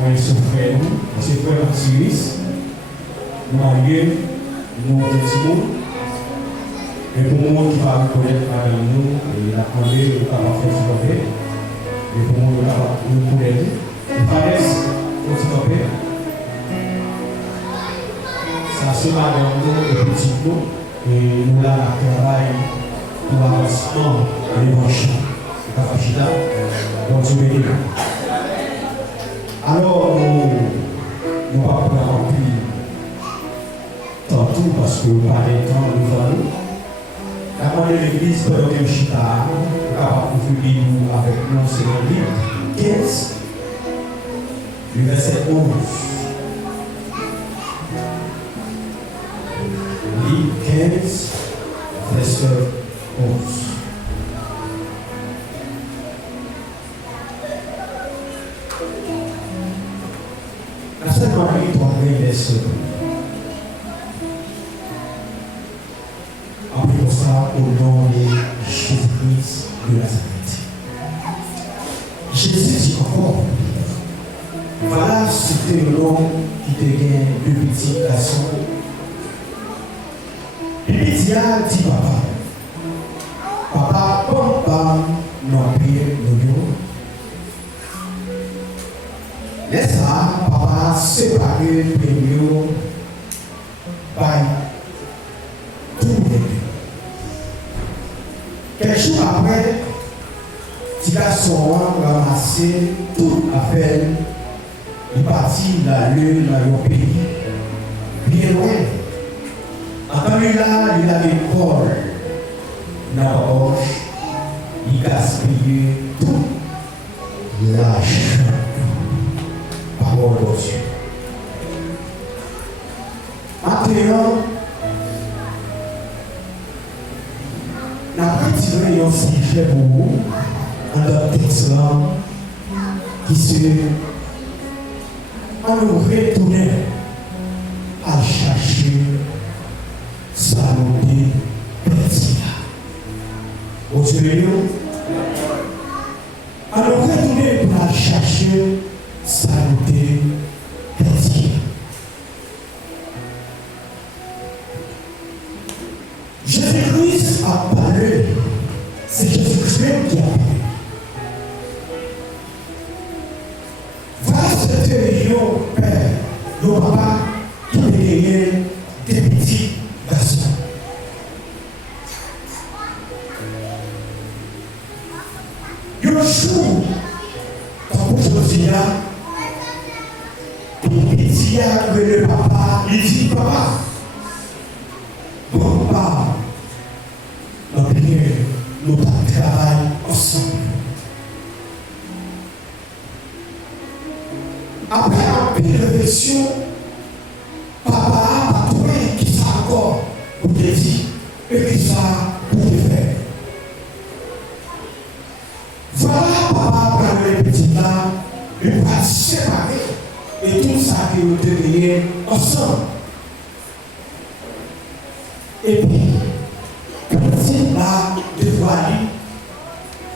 moi, souffrez nous, c'est frère Siris, marié, nous, petit monde. Et pour le monde qui va reconnaître madame nous, il a demandé de faire stopper. Et pour le monde qui va nous connaître, il fallait stopper. Ça, c'est madame nous, le petit nous, et nous là, la travail pour l'avancement de l'évangile. Donc, tu bénis. Alors, nous ne pouvons pas remplir tantôt parce que nous n'avons pas de temps devant nous. La de l'église, pendant que je suis là, nous avons publié avec nous, c'est le livre 15, le verset 11. Livre 15, verset 11. La Sainte Marie doit laisser. Appelons ça au nom de Jésus-Christ de Nazareth. Jésus dit encore, voilà c'était l'homme qui devient le petit garçon. Et il dit papa, papa, non pire, non. Laisse ça, papa, séparer le premier par tout le monde. Quelques jours après, petit garçon a ramassé toute affaire. Il partit dans le pays. Bien loin. En temps là, il a des corps dans la poche. Il gaspillait tout l'argent. Parole de Dieu. Maintenant, la partie de un sujet pour vous, dans le texte là, qui se on nous retourner à chercher Salomé Bertia. Vous savez, on nous retourner pour aller chercher Salomé Bertia. Jésus-Christ a parlé, c'est Jésus-Christ qui a parlé. Voilà cette région, Père, le papa qui est derrière des petits garçons. Le jour, quand vous choisissez là, pour petit que le papa, il dit papa, bon papa, nous travaillons ensemble. Après un peu de réflexion, papa a trouvé qui ça encore pour te dire et qui ça pour te faire. Voilà, papa prend les petits là, il va séparer et tout ça qui vous devez ensemble. Et puis, petit là, de voir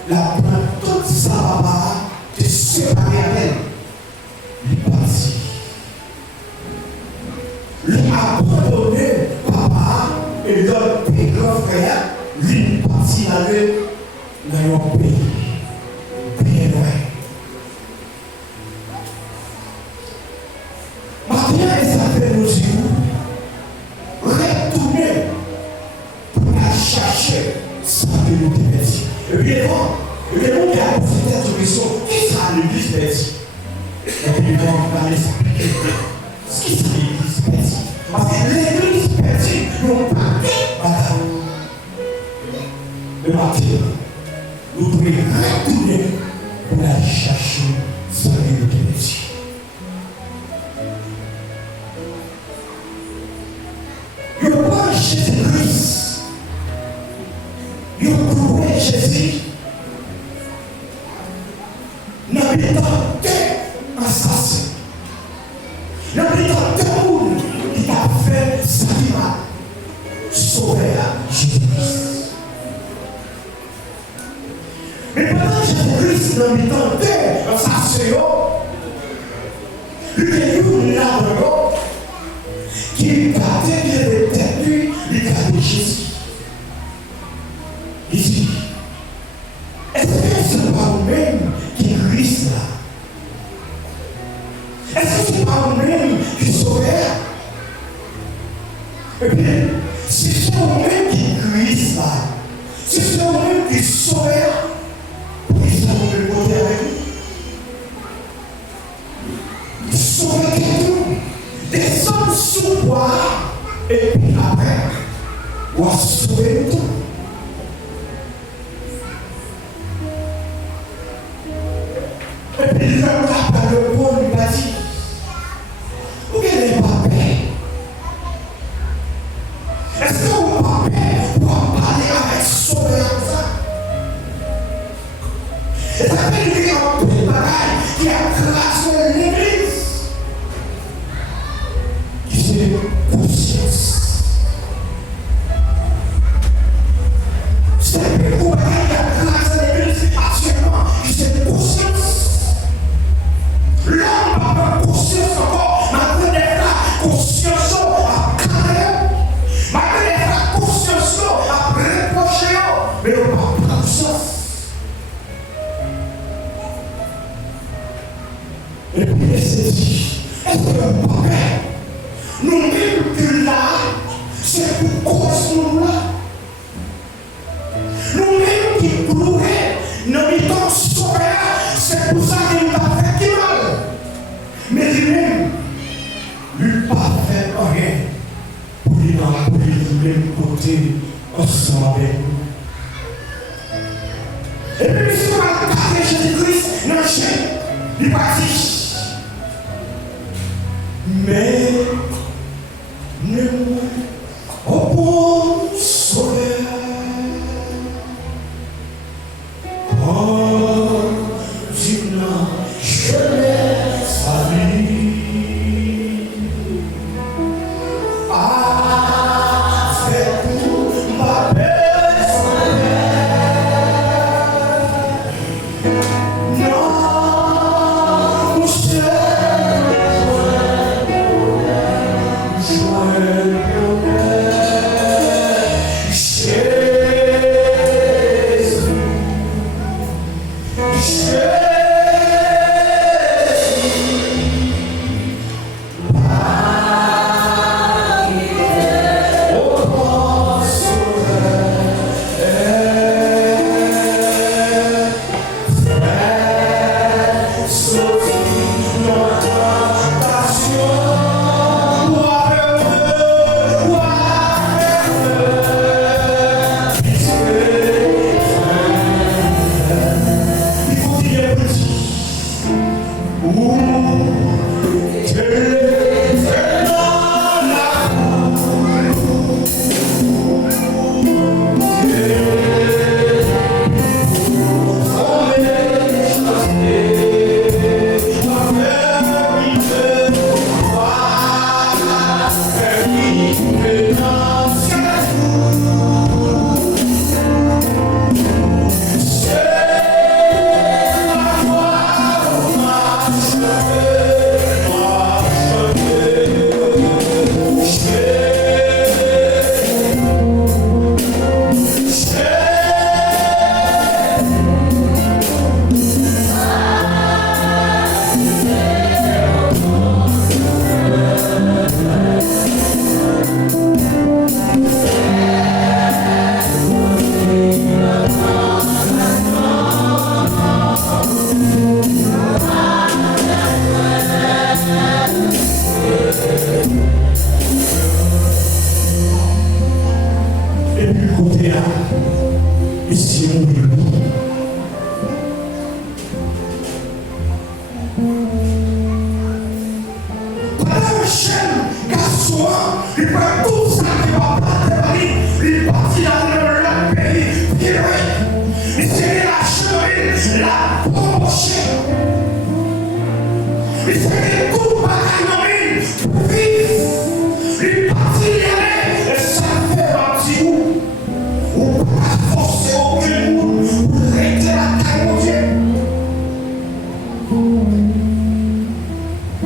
la prend toute sa papa de séparer avec. Il partit. Il a abandonné papa et l'autre plus grand frère. Lui partit aller dans un pays. Bien loin. Maintenant, ça fait nos yeux. Retourner pour la chercher sans que nous te mettions. Et puis, le monde qui a posé cette question, qui sera l'église Bertie? Et puis, on va l'expliquer. Ce qui est l'église Bertie. Parce que l'église Bertie n'ont pas madame. Le matin, nous devons retourner pour aller chercher sa vie de Bertie. Le roi Jésus-Christ, le roi Jésus, n'habitant assassin. L'habitant de monde qui a fait sa vie mal. Sauver Jésus-Christ. Mais pendant Jésus-Christ, l'habitant de assassin, Lui, là-dedans, qui gardait bien les têtes, lui, il gardait Jésus. Il dit, est-ce que c'est pas vous-même qui Christ là? Est-ce que c'est pas vous-même qui sauveur? Eh bien, si c'est vous-même qui Christ là, si c'est vous-même qui sauveur, pourquoi ça vous me côté avec vous? Sauveur tout, descendre sous bois, et puis après, on va sauver tout. Et puis le papa, le bon lui a dit, vous n'avez pas peur. Est-ce que vous n'avez pas peur pour parler avec Sauveur comme ça? Et ça fait lui un petit bagaille qui a crassé l'église. Qui c'est conscience. C'est un petit bagaille qui a crassé l'église actuellement. Qui c'est conscience. L'homme n'a pas conscience encore, malgré la conscience à carré, malgré la conscience à reprocher, mais on n'a pas conscience. Et puis il s'est dit, est-ce que le papa, nous-mêmes que là, c'est pour cause nous là. Nous-mêmes qui plouaient, nous mettons sauveur, c'est pour ça qu'il nous a fait qui mal. Mais lui-même, lui pas fait rien pour lui dans le même côté ensemble avec nous. Et puis, si on a gardé Jésus-Christ, non, il est parti. Mais, nous, au bon sauveur, oh, du nom, je laisse sa vie. Avec tout ma personne. Non,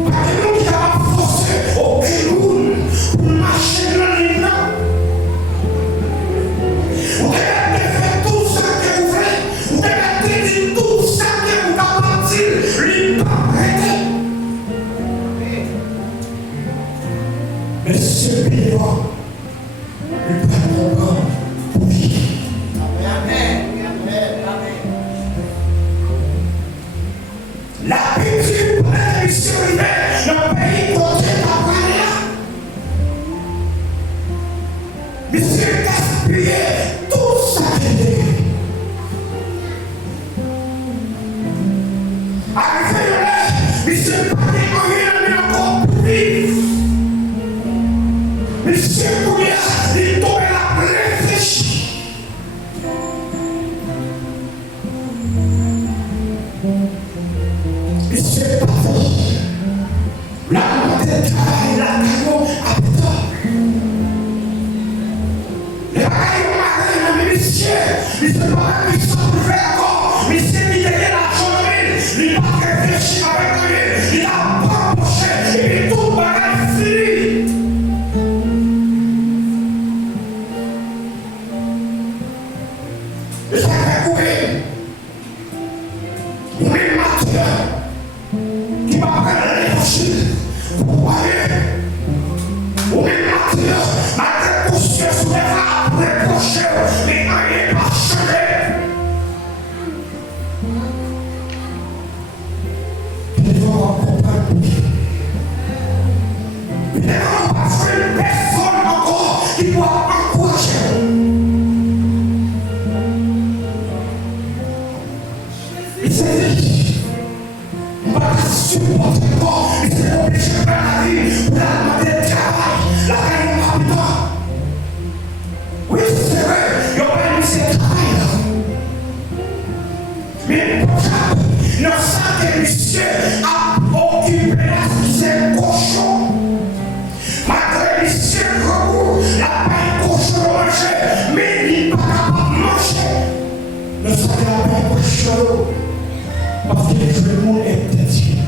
Alléluia. Mais ce bénévole, il peut comprendre pour vivre. Amen. La culture pour la mission humaine, le pays côté la barrière. Monsieur gaspillé tout ça qu'il est. Arrivé là, monsieur pas découvert mais encore plus vite. Monsieur Kouya, il tombe la réfléchie. Monsieur Pafo, la montée de travail, la caillou à pétard. Les cailloux marins, mais monsieur, il se parle de ça pour faire encore. Monsieur, il était la journée, il a réfléchi avec lui, il a pas approché, et puis tout va être fini. Et ça fait courir. On est matin qui va prendre les machines pour aller. On est matin, malgré tout ce que vous avez reproché, mais rien n'a changé. Il faut comprendre. Il n'y a pas une personne encore qui doit encourager. Il s'est dit, on va supporter encore, il s'est obligé de faire la vie pour la demander de travail, la reine habitant. Oui, c'est vrai, il y aura une mission de travail là. Mais pour ça, le saint monsieur a occupé la mission cochon. Malgré les cieux recours, la paix cochon manger, mais il n'est pas capable de manger. Le saint de la paix cochon. Parce que le monde est petit.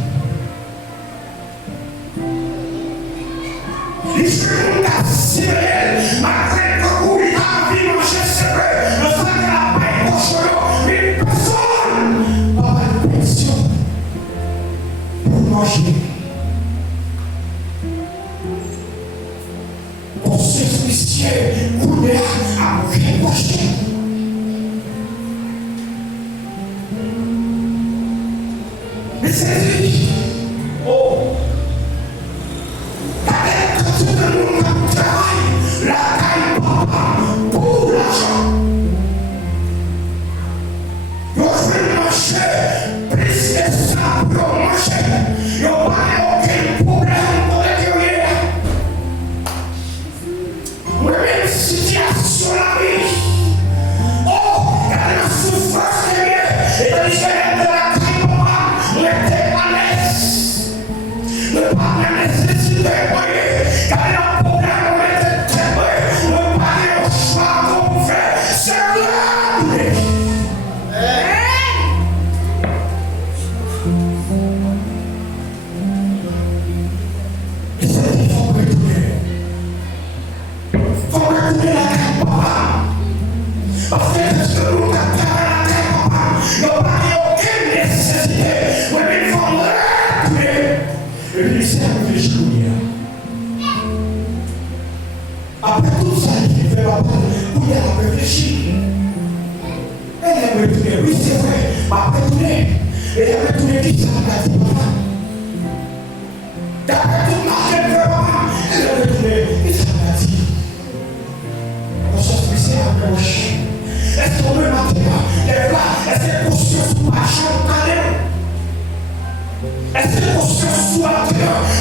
Les gens qui sont réels, malgré que vous avez envie de manger, c'est vrai, le sang de la paix cochon, mais personne n'a pas de pension pour manger. Pour se suicider, vous n'avez à manger cochon. Mais c'est lui. Oh. Quand tout le monde travaille, la taille papa pour l'argent. Vous pouvez manger plus que ça pour manger. Il n'y a pas aucun problème pour le dire. Vous avez une situation la vie. Oh, il y a la souffrance de Dieu. Et dans l'histoire de la taille papa. Ne pas nécessiter de moyen, car il y a un problème, on était témoin, ne pas aller au choix qu'on fait, c'est là. Et c'est qu'il faut retourner. Il faut retourner la tête, papa. Parce que c'est ce que nous avons la tête, papa. Il n'y a pas aucune nécessité, mais il faut retourner. Et puis, c'est un réfléchir. Après tout ça, il fait papa, pour y aller réfléchir. Elle a retourné, oui, c'est vrai, après retourner. Elle a retourné qui ça a dit, papa. D'après tout marché, elle fait papa. Elle a retourné, qui ça a dit. On s'en fout, c'est à gauche. Est-ce qu'on peut maintenant, les plats, est-ce que c'est conscience pour marcher au calais? Est-ce que conscience soit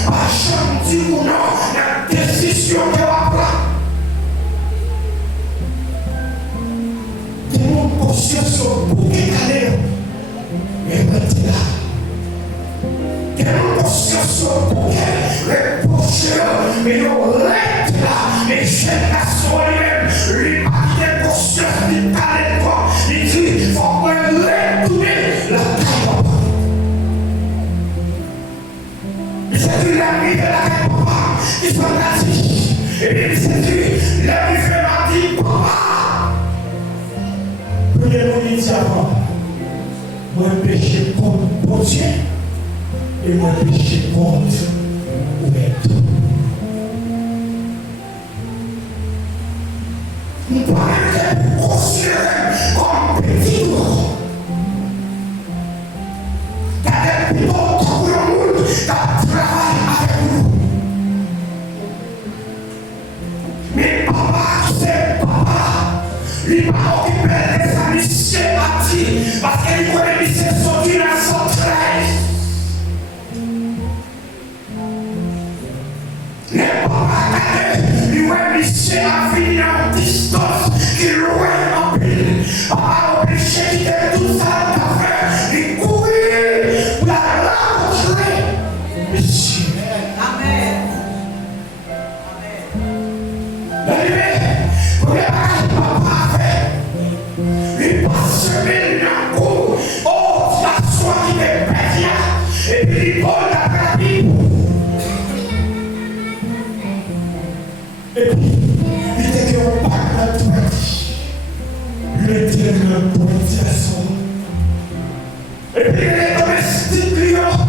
par chambre dit ou non la décision de la place? Tout le monde conscience sur bouquet calé. Et maintenant là. Tout le monde conscience sur bouquet, les bouchers, mais on l'aide là. Les générations elles-mêmes, lui a conscience du calé quoi. Il dit, il faut qu'on l'aide tourner la taille. C'est lui l'ami de la reine papa qui soit nazi. Et puis c'est lui l'ami de la dit papa. Premier mot il dit avant, moi péché contre bon Dieu et moi péché contre ou être. nous pouvons considérer comme petit oiseau. Car des pilotes pour le monde qui travaillent avec nous. Mais papa, c'est papa. Il m'a occupé de sa mission à dire parce qu'il connaît les missions sorties dans son travail. Les papas, il voit mission à finir en distance, qu'il louait en pile. Papa obligé de quitter tout ça à faire, il courait pour la rencontrer. Monsieur. Amen. Amen. Pour les papa fait, il passe maintenant pour la soirée des pédiats, et puis il vole après la Bible. Et puis, il était qu'on parle de tout. Il était une politisation. Et puis, les domestiques clients,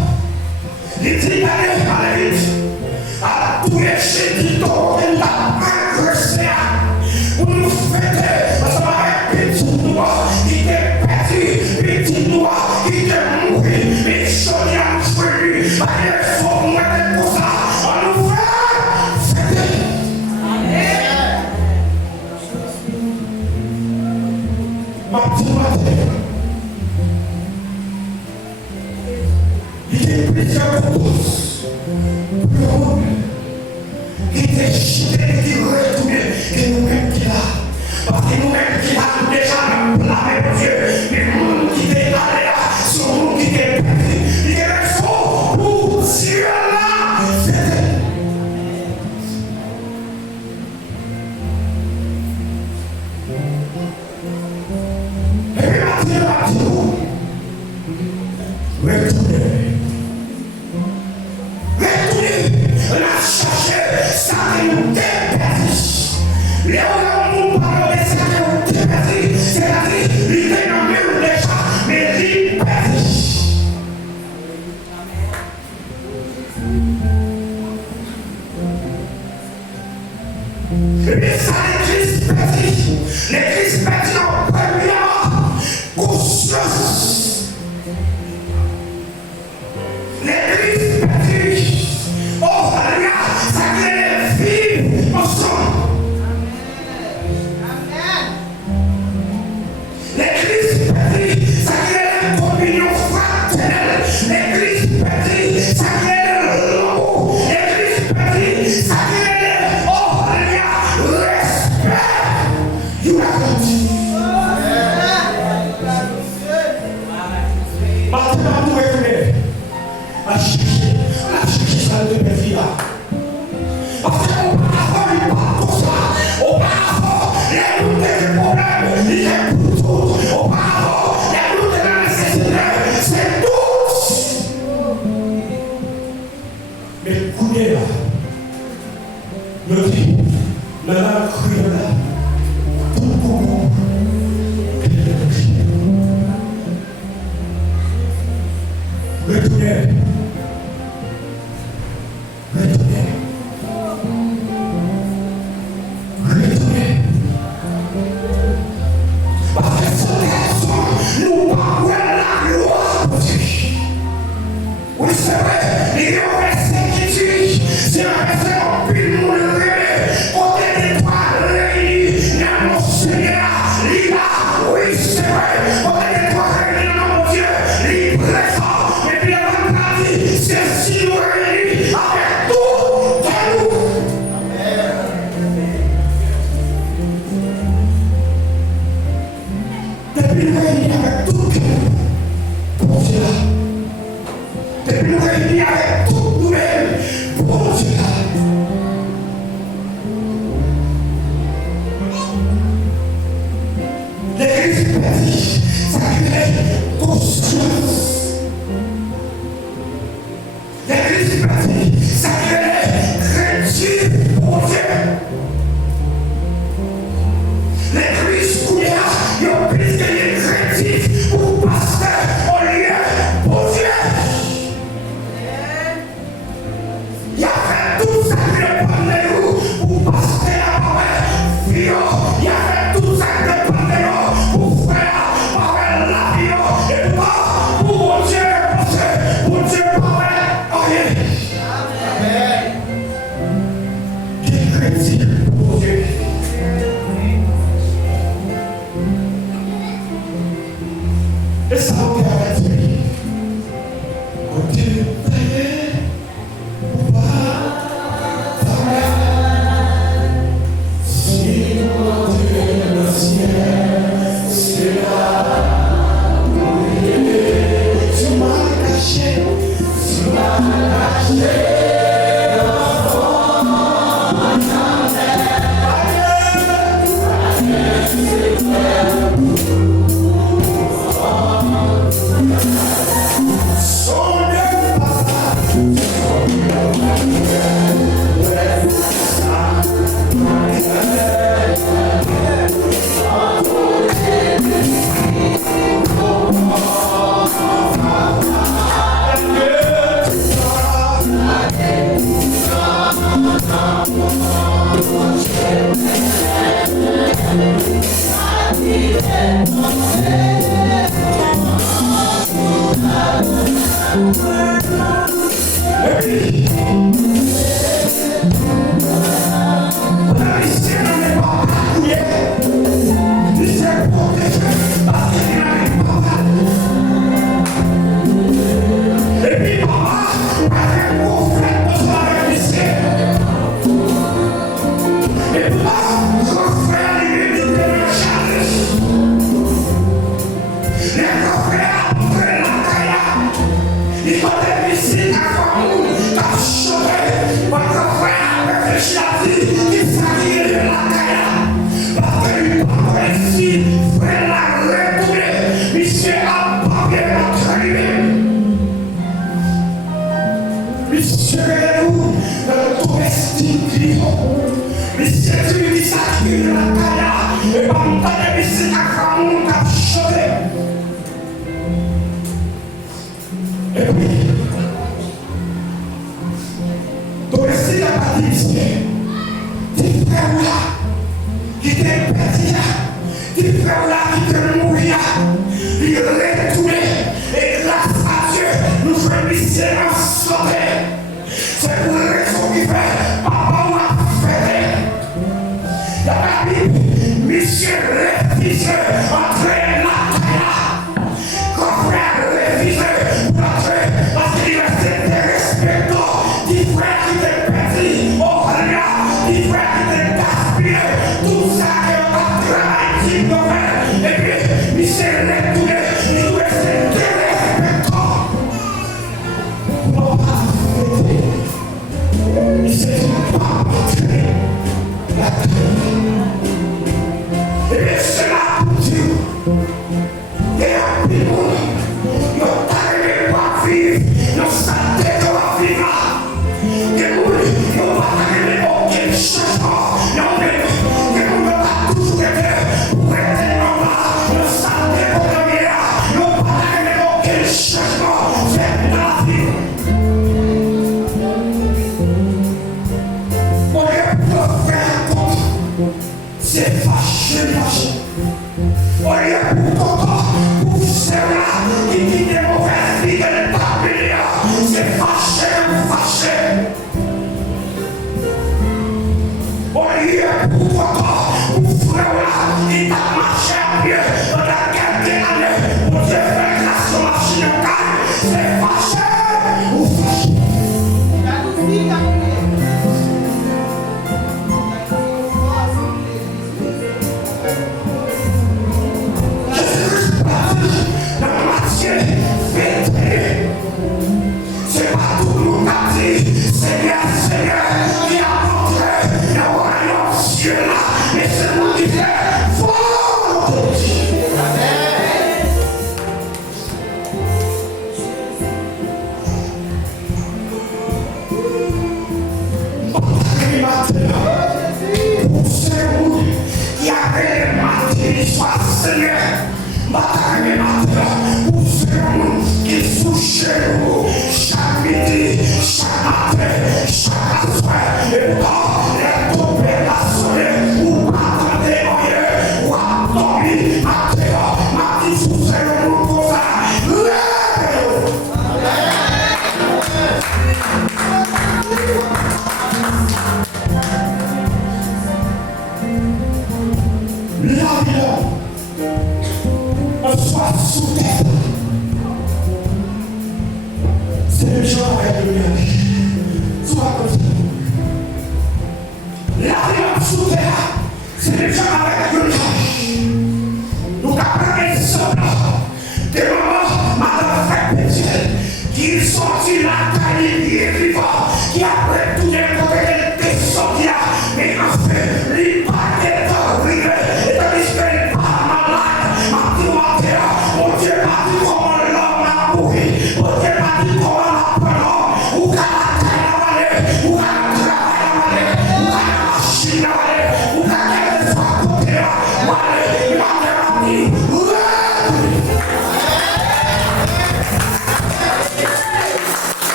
il dit d'aller à la vite, à tous les chiens qui tombent, il a agressé pour nous fêter, parce qu'on a un petit noir qui était perdu, petit noir qui était mouru, mais chaudier à jouer, il faut mourir pour ça, on nous fait fêter. Il y a plusieurs courses pour le monde qui étaient jetés et qui retournaient, et nous-mêmes qui là. Parce que nous-mêmes qui là, nous déjà blâmés pour Dieu. Mais le monde qui était allé là, c'est le monde qui était perdu. Il y avait faux pour Dieu là. Et puis Mathieu, retournez. La chercher, ça nous dépêche. Les hommes parlent de ça nous dépêche. C'est-à-dire, il est dans le mur déjà, mais il dépêche. Et bien ça, l'église perdue. L'église perdue en première conscience. L'église perdue. Oh, alléluia, ça crée des vies ensemble. Amen. L'église perdue, ça crée une communion fraternelle. L'église perdue, ça crée de l'amour. L'église perdue, ça crée de, oh, alléluia, respect. You are God. Maintenant, vous pouvez à chercher ça de mes filles là. Parce qu'auparavant, il parle pour ça. Auparavant, les routes des problèmes, il est pour tout. Auparavant, les routes de la nécessité, c'est tout. Mais écoutez là, le dit, la langue créole là, tout le monde, retournez. Retournez. Parce que cette personne, nous parlons la gloire de Dieu. Oui, c'est vrai, il y a un verset qui dit, c'est un verset en plus de mon rêve, côté des trois réunis, dans mon Seigneur, il a, oui, c'est vrai, côté des trois réunis dans mon Dieu, il présent, et puis la partie, c'est si nous réunis avec tout.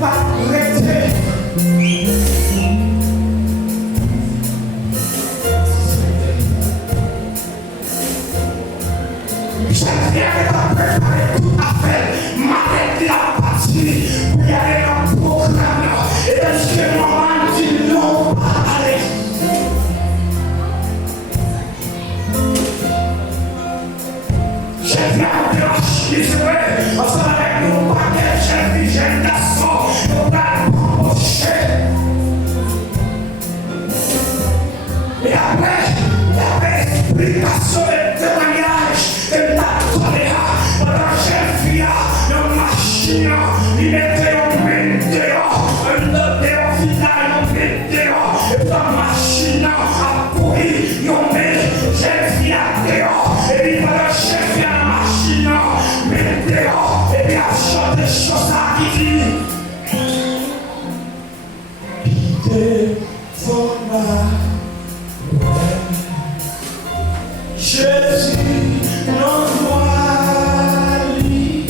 pas arrêter. J'avais pas préparé tout à fait ma tête la partie pour y aller dans le programme. Et parce que maman dit non, pas aller. J'ai bien de la chie, c'est vrai, ensemble avec nos paquets, j'ai vu, j'ai un garçon, on va l'embaucher. Et après, explication et témoignage que t'as donné à la chef, il y a une machine, il mettait en vidéo, un autre final en vidéo, et la machine a pourri, il met, chef, il y a dehors, et puis la chef, il y a la machine, mais dehors, et puis il chante des choses à qui dit. Pité, ton âme. Jésus, non moi lui,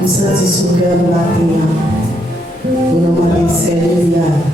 Nous sentons ce cœur matin. Nous demandons Seigneur